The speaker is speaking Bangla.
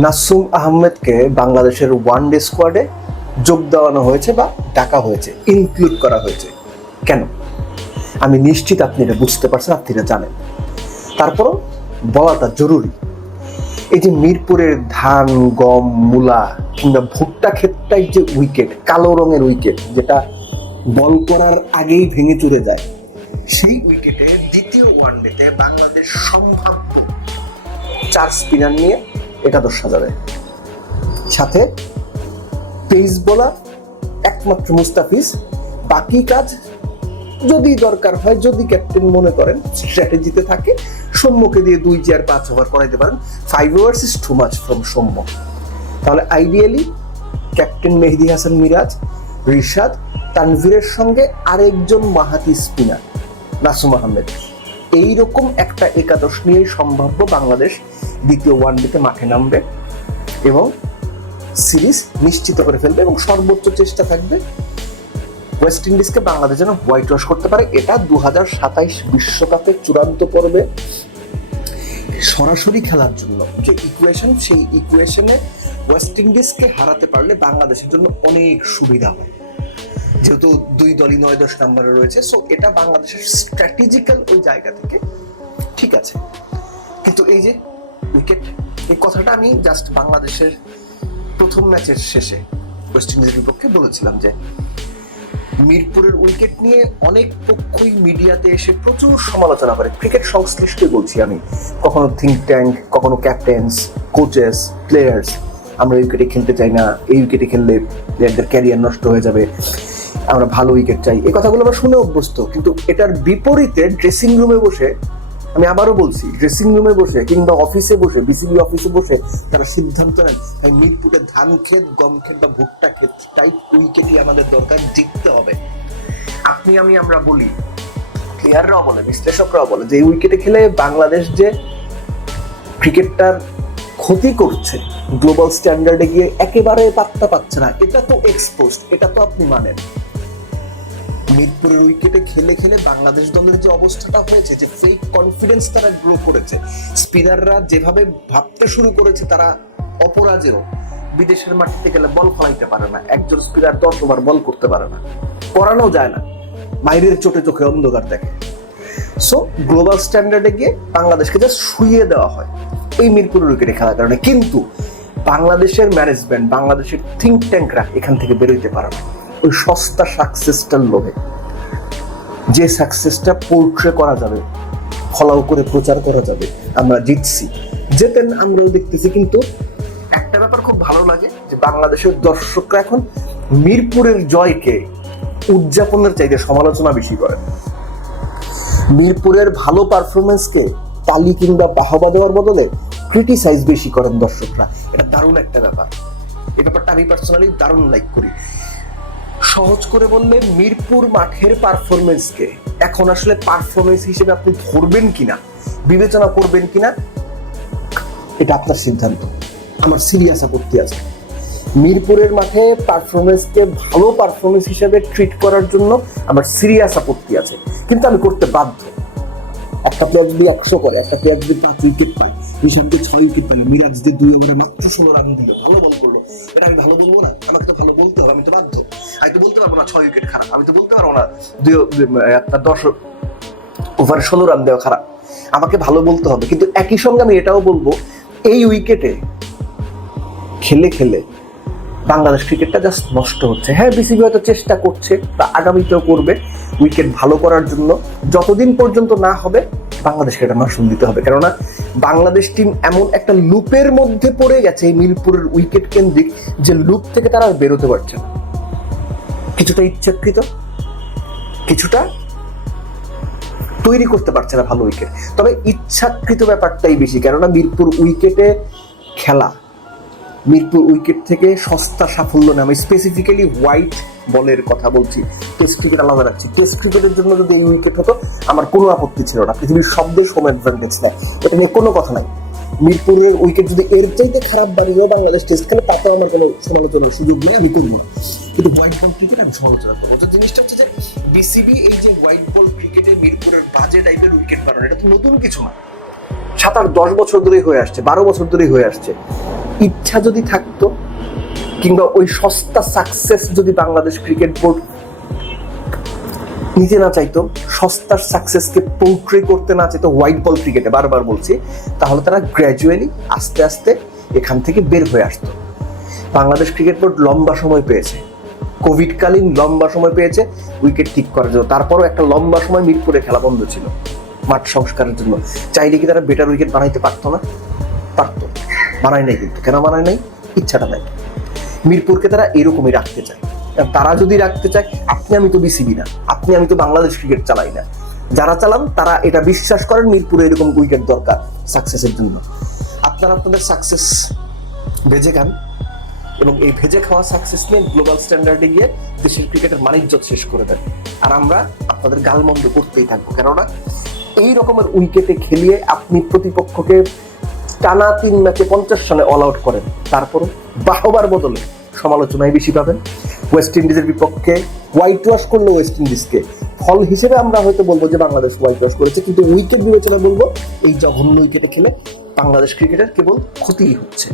নাসুম আহমেদকে বাংলাদেশের ওয়ানডে স্কোয়াডে যোগ দেওয়ানো হয়েছে বা ডাকা হয়েছে, ইনক্লুড করা হয়েছে। কেন? আমি নিশ্চিত আপনি এটা বুঝতে পারছেন, আপনি এটা জানেন, তারপরও বলাটা জরুরি। এই যে মিরপুরের ধান, গম, মূলা কিংবা ভুট্টা ক্ষেতটাই যে উইকেট, কালো রঙের উইকেট, যেটা বল করার আগেই ভেঙে চুরে যায়, সেই উইকেটে দ্বিতীয় ওয়ানডেতে বাংলাদেশ সম্ভাব্য 4 স্পিনার নিয়ে একাদশ সাজাবে, সাথে পেস বোলার একমাত্র মুস্তাফিজ। বাকি কাজ যদি দরকার হয়, যদি ক্যাপ্টেন মনে করেন স্ট্র্যাটেজিতে থাকে, সৌম্যকে দিয়ে 2, 4, 5 ওভার করাইতে পারেন। 5 overs is too much from Soumya. তাহলে আইডিয়ালি ক্যাপ্টেন মেহেদী হাসান মিরাজ, রিশাদ, তানভীরের সঙ্গে আরেকজন মাহাতি স্পিনার নাসুম আহমেদ, এইরকম একটা একাদশ নিয়েই সম্ভাব্য বাংলাদেশ দ্বিতীয় ওয়ানডেতে মাঠে নামবে এবং সিরিজ নিশ্চিত করে ফেলবে, এবং সর্বোচ্চ চেষ্টা থাকবে ওয়েস্ট ইন্ডিজকে বাংলাদেশ যেন হোয়াইট ওয়াশ করতে পারে। এটা 2027 বিশ্বকাপের চূড়ান্ত পর্বে সরাসরি খেলার জন্য যে ইকুয়েশন, সেই ইকুয়েশনে ওয়েস্ট ইন্ডিজকে হারাতে পারলে বাংলাদেশের জন্য অনেক সুবিধা হয়, যেহেতু 2 দলই 9-10 নম্বরে রয়েছে। সো এটা বাংলাদেশের স্ট্র্যাটেজিক্যাল ওই জায়গা থেকে ঠিক আছে। কিন্তু এই যে উইকেট, এই কথাটা আমি জাস্ট বাংলাদেশের প্রথম ম্যাচের শেষে ওয়েস্ট ইন্ডিজের বিপক্ষে বলেছিলাম যে মিরপুরের উইকেট নিয়ে অনেক পক্ষই মিডিয়াতে এসে প্রচুর সমালোচনা করে। ক্রিকেট সংশ্লিষ্টই বলছি আমি, কখনো থিঙ্ক ট্যাঙ্ক, কখনো ক্যাপ্টেন্স, কোচেস, প্লেয়ার্স, আমরা উইকেটে খেলতে চাই না, এই উইকেটে খেললে প্লেয়ারদের ক্যারিয়ার নষ্ট হয়ে যাবে, আমরা ভালো উইকেট চাই। এই কথাগুলো আমরা শুনে অভ্যস্ত। কিন্তু এটার বিপরীতে ড্রেসিং রুমে বসে, আমি আবারও বলছি, ড্রেসিং রুমে বসে কিংবা অফিসে বসে, বিসিবি অফিসে বসে তারা সিদ্ধান্ত নেন মিরপুরে ধান ক্ষেত, গম ক্ষেত বা ভুট্টা ক্ষেত টাইপ উইকেটই আমাদের দরকার, জিততে হবে। আমরা বলি, প্লেয়াররাও বলে, বিশ্লেষকরাও বলে যে এই উইকেটে খেলে বাংলাদেশ যে ক্রিকেটটার ক্ষতি করছে, গ্লোবাল স্ট্যান্ডার্ডে গিয়ে একেবারে পাত্তা পাচ্ছে না, এটা তো এক্সপোজড, এটা তো আপনি মানেন। মিরপুরের উইকেটে খেলে খেলে বাংলাদেশ দলের যে অবস্থাটা হয়েছে, যে ফেক কনফিডেন্স তারা গ্রো করেছে, স্পিনাররা যেভাবে ভাবতে শুরু করেছে তারা অপরাজেয়, বিদেশের মাটিতে গেলে বল ফলাইতে পারে না, একজন স্পিনার 10 ওভার বল করতে পারে না, করানো যায় না, বাইরের চোখে চোখে অন্ধকার দেখে। সো গ্লোবাল স্ট্যান্ডার্ডে গিয়ে বাংলাদেশকে জাস্ট শুইয়ে দেওয়া হয় এই মিরপুরের উইকেটে খেলার কারণে। কিন্তু বাংলাদেশের ম্যানেজমেন্ট, বাংলাদেশের থিঙ্ক ট্যাঙ্করা এখান থেকে বেরোতে পারে না ওই সস্তা সাকসেসটার লোভে, যে সাকসেসটা পোর্ট্রে করা যাবে, ফলাও করে প্রচার করা যাবে, আমরা জিতছি, যেতেন আমরাও দেখতেছি। কিন্তু একটা ব্যাপার খুব ভালো লাগে যে বাংলাদেশের দর্শকরা এখন মিরপুরের জয়কে উদযাপনের চাইতে সমালোচনা বেশি করে, মিরপুরের ভালো পারফরমেন্সকে তালি কিংবা বাহবা দেওয়ার বদলে ক্রিটিসাইজ বেশি করেন দর্শকরা। এটা দারুণ একটা ব্যাপার, এই ব্যাপারটা আমি পার্সোনালি দারুণ লাইক করি। সহজ করে বললে মিরপুর মাঠের পারফরমেন্সকে এখন আসলে পারফরমেন্স হিসেবে আপনি ধরবেন কিনা, বিবেচনা করবেন কিনা, এটা আপনার সিদ্ধান্ত। আমার সিরিয়াস আপত্তি আছে মিরপুরের মাঠে পারফরমেন্সকে ভালো পারফরমেন্স হিসেবে ট্রিট করার জন্য, আমার সিরিয়াস আপত্তি আছে, কিন্তু আমি করতে বাধ্য। একটা প্লেয়ার যদি 100 করে, একটা প্লেয়ার যদি 5 উইকেট পায়, ঋষাদকে 6 উইকেট পেল, মিরাজ দিয়ে 2 ওভারে মাত্র 16 রান দিল, ভালো বল করলো, এটা আমি ভালো বলবো না? আমাকে তো ভালো বলতে হবে, আমি তো বাধ্য। আমি তো বলতে পারবো না 6 উইকেট খারাপ, আমি তো বলতে পারবো না 10 ওভারে 16 রান দেওয়া খারাপ, আমাকে ভালো বলতে হবে। কিন্তু একই সঙ্গে আমি এটাও বলবো, এই উইকেটে খেলে খেলে বাংলাদেশ ক্রিকেটটা জাস্ট নষ্ট হচ্ছে। হ্যাঁ, বিসিবি হয়তো চেষ্টা করছে বা আগামীতেও করবে উইকেট ভালো করার জন্য, যতদিন পর্যন্ত না হবে বাংলাদেশকে এটা মাসুল দিতে হবে। কেননা বাংলাদেশ টিম এমন একটা লুপের মধ্যে পড়ে গেছে এই মিরপুরের উইকেট কেন্দ্রিক, যে লুপ থেকে তারা আর বেরোতে পারছে না। কিছুটা ইচ্ছাকৃত, কিছুটা তৈরি করতে পারছে না ভালো উইকেট। তবে ইচ্ছাকৃত ব্যাপারটাই বেশি, কেননা মিরপুর উইকেটে খেলা, মিরপুর উইকেট থেকে সস্তা সাফল্য নেই। আমি স্পেসিফিক্যালি হোয়াইট বলের কথা বলছি, টেস্ট ক্রিকেট আলাদা রাখছি। টেস্ট ক্রিকেটের জন্য যদি এই উইকেট হতো আমার কোনো আপত্তি ছিল না, পৃথিবীর সব দেশ হোম অ্যাডভান্টেজ নেয়, এটা নিয়ে কোনো কথা নাই। মিরপুরের উইকেট যদি এর চাইতে খারাপ বানিয়েও বাংলাদেশ টেস্ট খেলে, তাতেও আমার কোনো সমালোচনার সুযোগ নেই, আমি করবো না। কিন্তু হোয়াইট বল ক্রিকেট আমি সমালোচনা করবো। তো জিনিসটা হচ্ছে যে বিসিবি এই যে হোয়াইট বল ক্রিকেটে মিরপুরের বাজে টাইপের উইকেট বানানো, এটা তো নতুন কিছু না, 7-8-10 বছর ধরেই হয়ে আসছে, 12 বছর ধরেই হয়ে আসছে। ইচ্ছা যদি থাকতো, কিংবা ওই সস্তা সাকসেস যদি বাংলাদেশ ক্রিকেট বোর্ড নিতে না চাইতো, সস্তার সাকসেসকে পোর্ট্রে করতে না চাইতো হোয়াইট বল ক্রিকেটে, বারবার বলছি, তাহলে তারা গ্র্যাজুয়ালি আস্তে আস্তে এখান থেকে বের হয়ে আসতো। বাংলাদেশ ক্রিকেট বোর্ড লম্বা সময় পেয়েছে, কোভিডকালীন লম্বা সময় পেয়েছে উইকেট ঠিক করার জন্য। তারপরও একটা লম্বা সময় মিরপুরে খেলা বন্ধ ছিল মাঠ সংস্কারের জন্য। চাইলে কি তারা বেটার উইকেট বানাইতে পারতো না? পারতো, বানায় নাই। কিন্তু কেন বানায় নাই? ইচ্ছাটা নাই। মিরপুরকে তারা এরকমই রাখতে চায়। তারা যদি রাখতে চায়, আপনি আমি তো বিসিবি না, আপনি আমি তো বাংলাদেশ ক্রিকেট চালাই না, যারা চালান তারা এটা বিশ্বাস করেন মিরপুরে এরকম উইকেট দরকার সাকসেসের জন্য। আপনারা আপনাদের সাকসেস ভেজে খান, এবং এই ভেজে খাওয়া সাকসেস নিয়ে গ্লোবাল স্ট্যান্ডার্ডে গিয়ে দেশের ক্রিকেটের মানিজ্যত শেষ করে দেন। আর আমরা আপনাদের গালমন্দ করতেই থাকবো, কেননা এই রকমের উইকেটে খেলিয়ে আপনি প্রতিপক্ষকে টানা 3 ম্যাচে 50 রানে অল আউট করেন, তারপরও বাহবার বদলে সমালোচনায় বেশি পাবেন। ওয়েস্ট ইন্ডিজের বিপক্ষে হোয়াইট ওয়াশ করলো ওয়েস্ট ইন্ডিজকে, ফল হিসেবে আমরা হয়তো বলবো যে বাংলাদেশ হোয়াইট ওয়াশ করেছে, কিন্তু উইকেট বিবেচনা বলবো এই জঘন্য উইকেটে খেলে বাংলাদেশ ক্রিকেটের কেবল ক্ষতিই হচ্ছে।